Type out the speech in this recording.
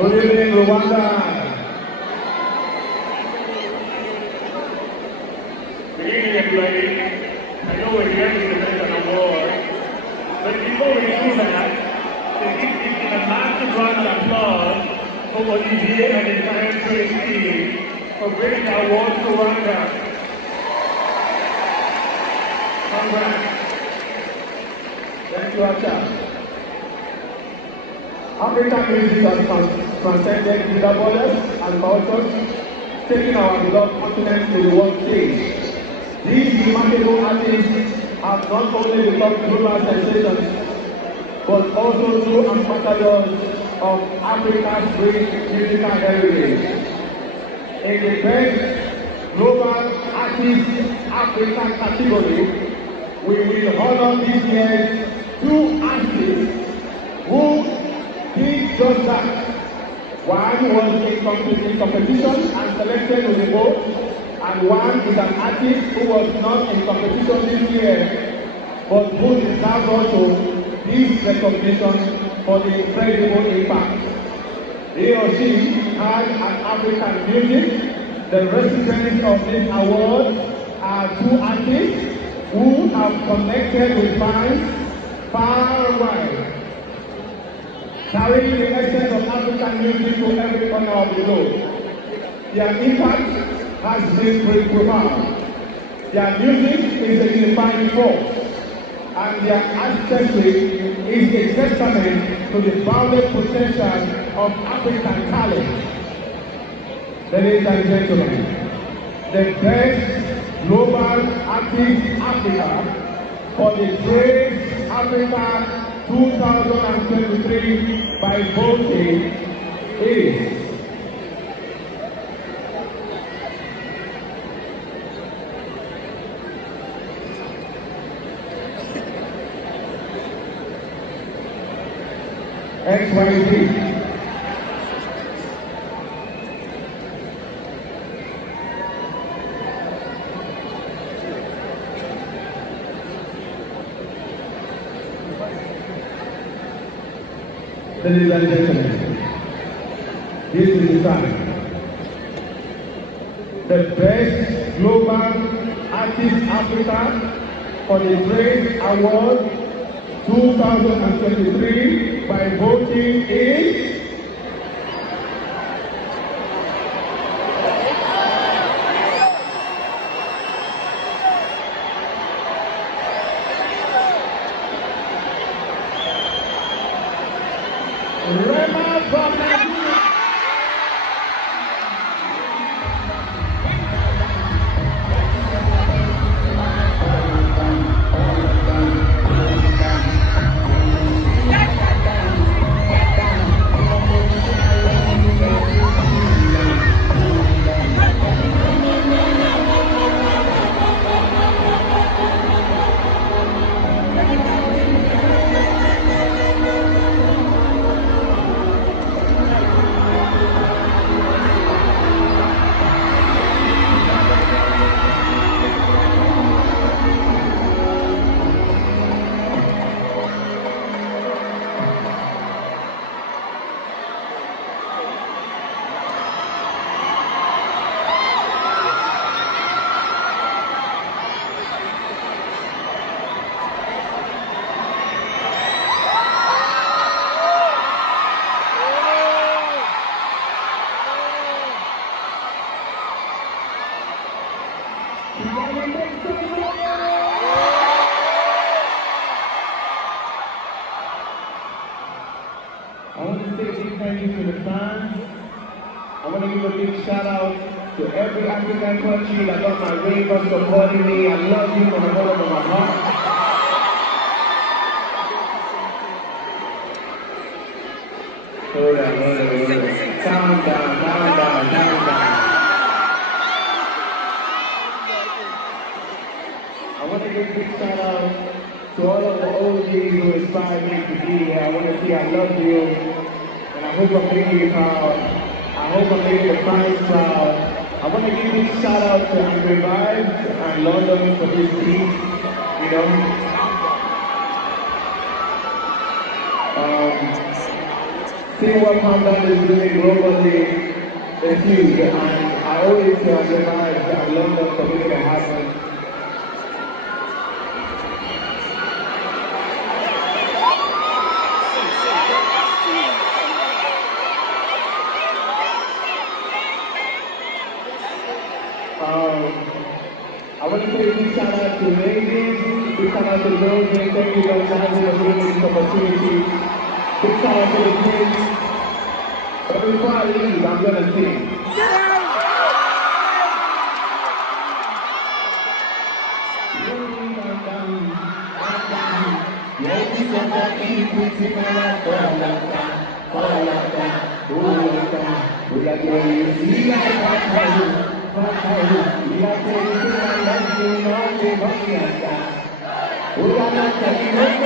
Good evening, Rwanda. Good evening, everybody. I know we're here to present an award, but before we do that, let's give a massive round of applause for Olivier and the entire trade team for bringing the award to Rwanda. Congrats. Thank you, Acha. African music has transcended gender borders and cultures, taking our beloved continent to the world stage. These remarkable artists have not only become global sensations, but also true ambassadors of Africa's rich musical heritage. In the best global artist African category, we will honor this year's two artists who did just that. One was in competition and selected with a vote, and one is an artist who was not in competition this year, but who deserves also this recognition for the incredible impact. He or she has an African music. The recipients of this award are two artists who have connected with fans far and wide, carrying the essence of African music to every corner of the globe. Their impact has been very profound. Their music is a unifying force, and their ancestry is a testament to the boundless potential of African talent. Ladies and gentlemen, the best global artist Africa for the Grace Africa 2023 by voting is XYZ. Ladies and gentlemen, this is the time. The best global artist Africa for the Grace Award 2023 by voting is Rema from Nigeria. I want to say a big thank you to the fans. I want to give a big shout out to every African country that got my ring for supporting me. I love you from the bottom of my heart. Hold on. Calm down. I want to give a big shout out to all of the OGs who inspired me to be here. I want to say I love you, and I hope I'm making you proud. I hope I'm making the fans proud. I want to give a big shout out to Andre Vibes and London for this beat, you know. Teamwork countdown is doing globally is huge, and I always admire and love them for making it happen. I want to say a big shout out to ladies, big shout out to girls, and thank you guys for having us doing this opportunity. Big shout out to the kids. But before I leave, I'm gonna sing. We're